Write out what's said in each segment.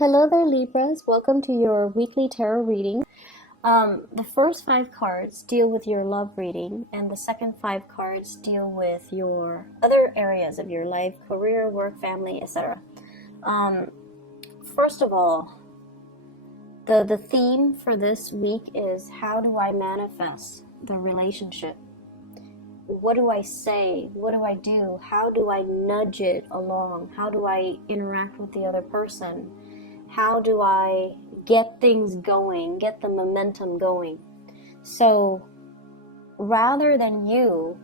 Hello there, Libras. Welcome to your weekly tarot reading. The first five cards deal with your love reading, and the second five cards deal with your other areas of your life, career, work, family, etc. First of all, the theme for this week is how do I manifest the relationship? What do I say? What do I do? How do I nudge it along? How do I interact with the other person? How do I get things going, get the momentum going? So rather than you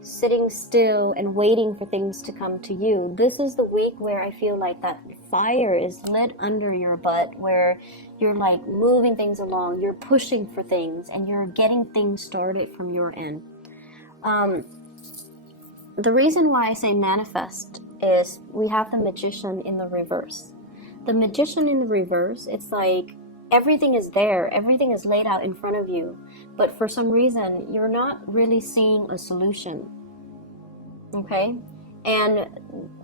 sitting still and waiting for things to come to you, this is the week where I feel like that fire is lit under your butt, where you're like moving things along, you're pushing for things, and you're getting things started from your end. The reason why I say manifest is we have the Magician in the reverse. The Magician in the reverse, it's like everything is there, everything is laid out in front of you, but for some reason you're not really seeing a solution. Okay? And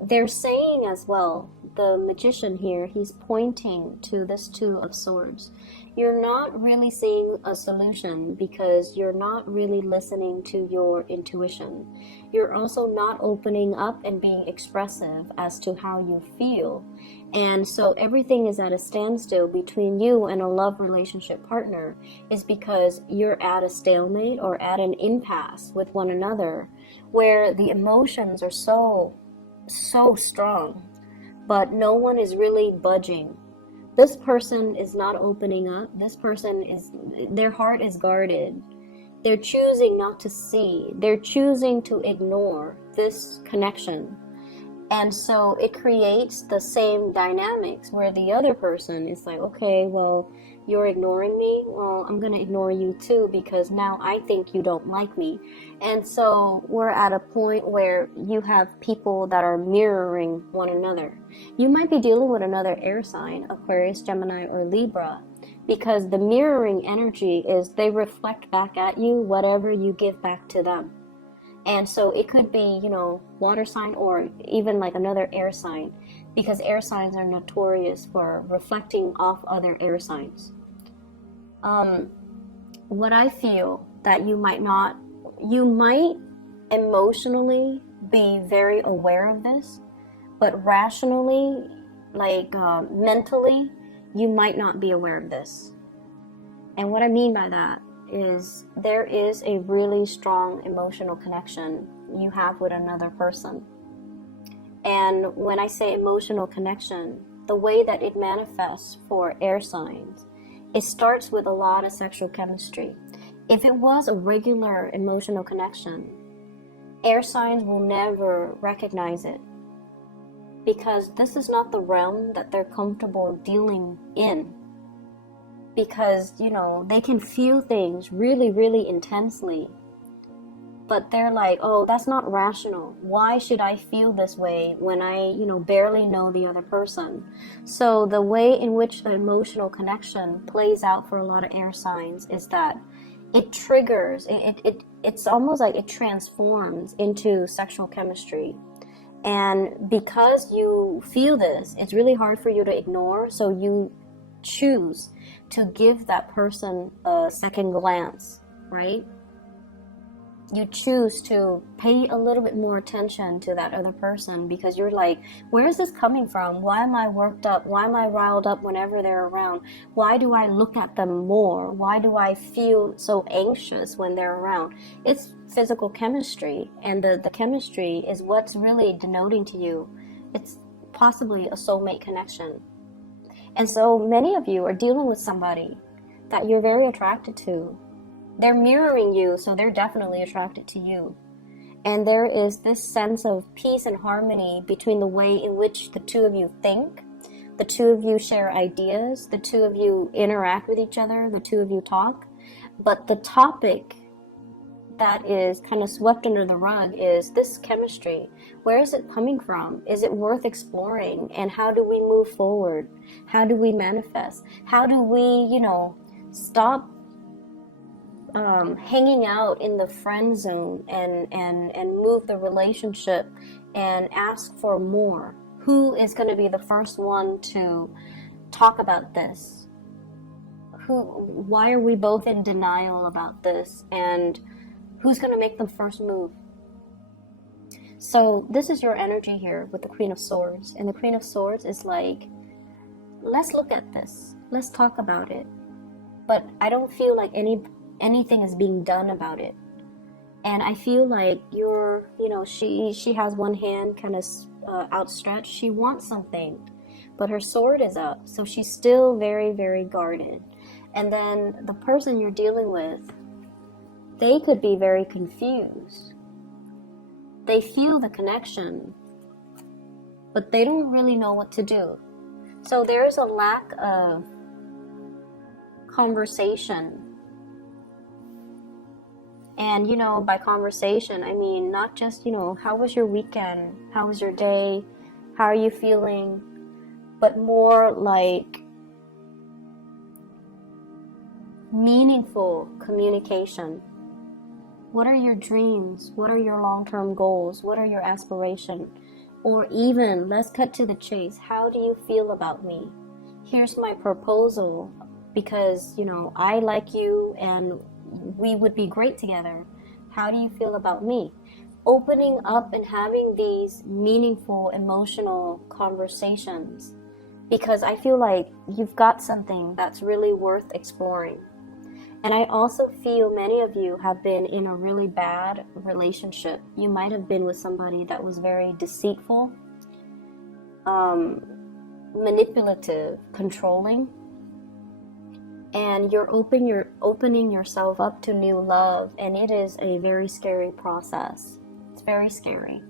they're saying as well, the Magician here, he's pointing to this Two of Swords. You're not really seeing a solution because you're not really listening to your intuition. You're also not opening up and being expressive as to how you feel. And so everything is at a standstill between you and a love relationship partner is because you're at a stalemate or at an impasse with one another, where the emotions are so strong, but no one is really budging. This person is not opening up. This person is, their heart is guarded. They're choosing not to see. They're choosing to ignore this connection. And so it creates the same dynamics where the other person is like, okay, well, you're ignoring me. Well, I'm going to ignore you too because now I think you don't like me. And so we're at a point where you have people that are mirroring one another. You might be dealing with another air sign, Aquarius, Gemini, or Libra, because the mirroring energy is they reflect back at you whatever you give back to them. And so it could be, water sign or even like another air sign, because air signs are notorious for reflecting off other air signs. What I feel that you might emotionally be very aware of this, but rationally, mentally, you might not be aware of this. And what I mean by that is there is a really strong emotional connection you have with another person. And when I say emotional connection, the way that it manifests for air signs, it starts with a lot of sexual chemistry. If it was a regular emotional connection, air signs will never recognize it, because this is not the realm that they're comfortable dealing in. Because, they can feel things really, really intensely. But they're like, oh, that's not rational. Why should I feel this way when I, barely know the other person? So the way in which the emotional connection plays out for a lot of air signs is that it triggers, it's almost like it transforms into sexual chemistry. And because you feel this, it's really hard for you to ignore, so you choose to give that person a second glance, right? You choose to pay a little bit more attention to that other person because you're like, where is this coming from? Why am I worked up? Why am I riled up whenever they're around? Why do I look at them more? Why do I feel so anxious when they're around? It's physical chemistry, and the chemistry is what's really denoting to you. It's possibly a soulmate connection. And so many of you are dealing with somebody that you're very attracted to. They're mirroring you, so they're definitely attracted to you. And there is this sense of peace and harmony between the way in which the two of you think, the two of you share ideas, the two of you interact with each other, the two of you talk. But the topic that is kind of swept under the rug is this chemistry. Where is it coming from? Is it worth exploring? And how do we move forward? How do we manifest? How do we, stop hanging out in the friend zone and move the relationship and ask for more? Who is going to be the first one to talk about this? Why are we both in denial about this? And who's going to make the first move? So this is your energy here with the Queen of Swords. And the Queen of Swords is like, let's look at this. Let's talk about it. But I don't feel like anything is being done about it. And I feel like she has one hand kind of outstretched. She wants something, but her sword is up. So she's still very, very guarded. And then the person you're dealing with, they could be very confused. They feel the connection, but they don't really know what to do. So there's a lack of conversation. And, by conversation, I mean, not just, how was your weekend? How was your day? How are you feeling? But more like meaningful communication. What are your dreams? What are your long-term goals? What are your aspirations? Or even, let's cut to the chase. How do you feel about me? Here's my proposal because, I like you and we would be great together. How do you feel about me? Opening up and having these meaningful, emotional conversations, because I feel like you've got something that's really worth exploring. And I also feel many of you have been in a really bad relationship. You might have been with somebody that was very deceitful, manipulative, controlling. And you're opening yourself up to new love, and it is a very scary process. It's very scary.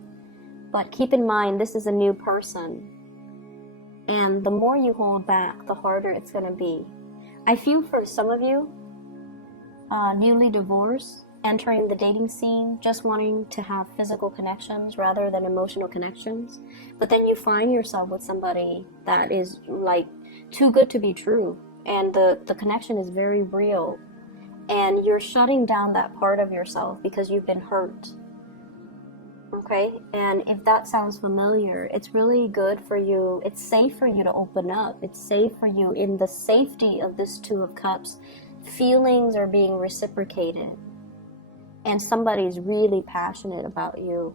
But keep in mind, this is a new person. And the more you hold back, the harder it's going to be. I feel for some of you, newly divorced, entering the dating scene, just wanting to have physical connections rather than emotional connections. But then you find yourself with somebody that is like too good to be true. And the connection is very real. And you're shutting down that part of yourself because you've been hurt. Okay? And if that sounds familiar, it's really good for you. It's safe for you to open up. It's safe for you in the safety of this Two of Cups. Feelings are being reciprocated. And somebody's really passionate about you.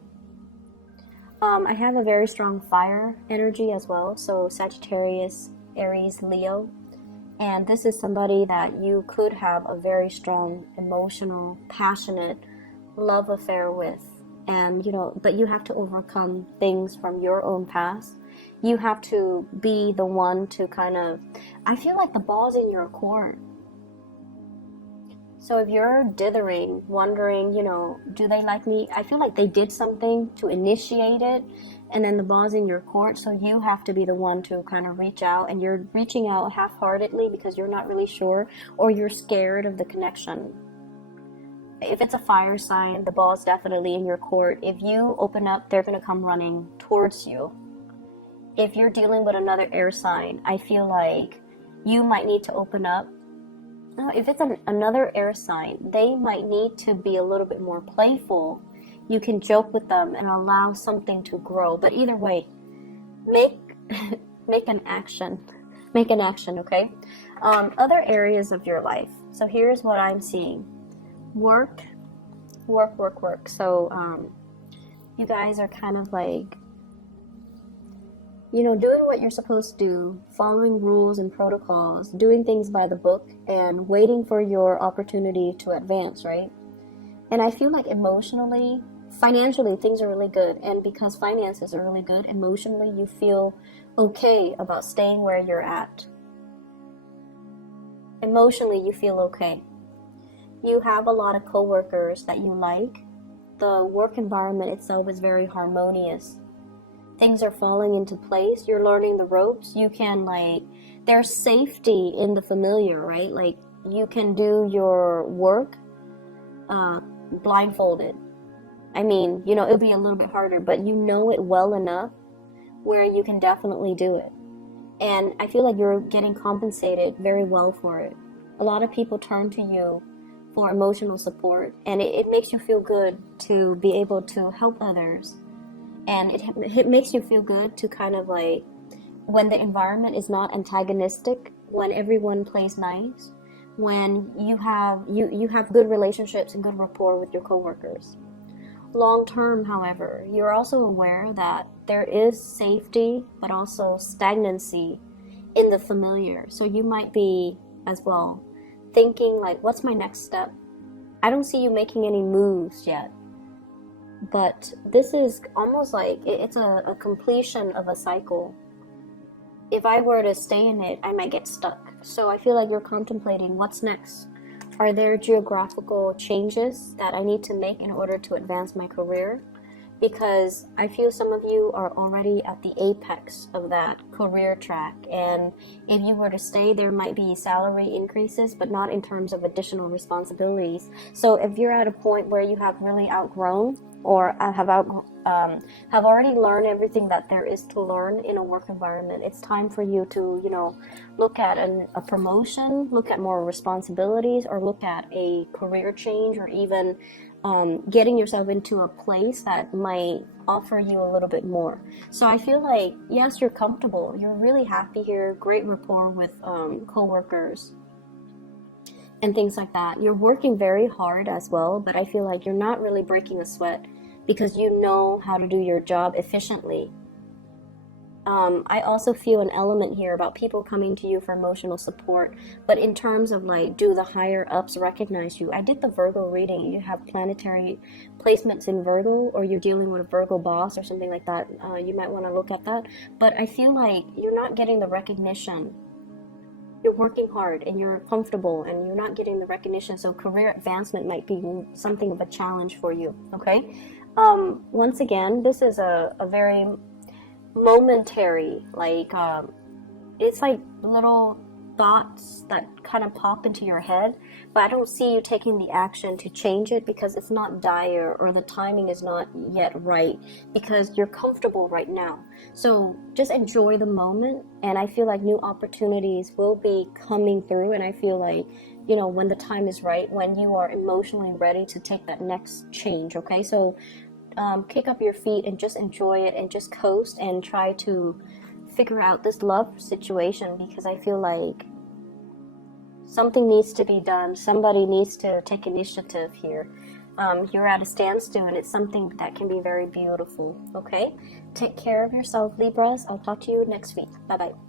I have a very strong fire energy as well. So Sagittarius, Aries, Leo. And this is somebody that you could have a very strong, emotional, passionate love affair with. And, but you have to overcome things from your own past. You have to be the one to I feel like the ball's in your court. So if you're dithering, wondering, do they like me? I feel like they did something to initiate it, and then the ball's in your court, so you have to be the one to reach out, and you're reaching out half-heartedly because you're not really sure, or you're scared of the connection. If it's a fire sign, the ball's definitely in your court. If you open up, they're going to come running towards you. If you're dealing with another air sign, I feel like you might need to open up. If it's another air sign, they might need to be a little bit more playful. You can joke with them and allow something to grow. But either way, make an action. Make an action, okay? Other areas of your life. So here's what I'm seeing. Work. So you guys are doing what you're supposed to do, following rules and protocols, doing things by the book, and waiting for your opportunity to advance, right? And I feel like emotionally, financially, things are really good. And because finances are really good, emotionally, you feel okay about staying where you're at. Emotionally, you feel okay. You have a lot of coworkers that you like. The work environment itself is very harmonious. Things are falling into place. You're learning the ropes. You can there's safety in the familiar, right? Like you can do your work blindfolded. I mean, it'll be a little bit harder, but you know it well enough where you can definitely do it. And I feel like you're getting compensated very well for it. A lot of people turn to you for emotional support, and it makes you feel good to be able to help others. And it makes you feel good to when the environment is not antagonistic, when everyone plays nice, when you have good relationships and good rapport with your coworkers. Long term, however, you're also aware that there is safety but also stagnancy in the familiar. So you might be as well thinking like, what's my next step? I don't see you making any moves yet, but this is almost like it's a completion of a cycle. If I were to stay in it, I might get stuck. So I feel like you're contemplating what's next. Are there geographical changes that I need to make in order to advance my career? Because I feel some of you are already at the apex of that career track, and if you were to stay, there might be salary increases, but not in terms of additional responsibilities. So if you're at a point where you have really outgrown or have already learned everything that there is to learn in a work environment, it's time for you to, look at a promotion, look at more responsibilities, or look at a career change, or even getting yourself into a place that might offer you a little bit more. So I feel like, yes, you're comfortable, you're really happy here, great rapport with co-workers and things like that. You're working very hard as well, but I feel like you're not really breaking a sweat because you know how to do your job efficiently. I also feel an element here about people coming to you for emotional support, but in terms of like, do the higher ups recognize you? I did the Virgo reading. You have planetary placements in Virgo, or you're dealing with a Virgo boss or something like that. You might want to look at that, but I feel like you're not getting the recognition. You're working hard and you're comfortable and you're not getting the recognition, so career advancement might be something of a challenge for you, okay? Once again, this is a very momentary, like it's like little thoughts that kind of pop into your head, but I don't see you taking the action to change it because it's not dire, or the timing is not yet right, because you're comfortable right now. So just enjoy the moment, and I feel like new opportunities will be coming through, and I feel like, when the time is right, when you are emotionally ready to take that next change, okay? So kick up your feet and just enjoy it and just coast and try to figure out this love situation, because I feel like something needs to be done. Somebody needs to take initiative here. You're at a standstill, and it's something that can be very beautiful, okay? Take care of yourself, Libras. I'll talk to you next week. Bye-bye.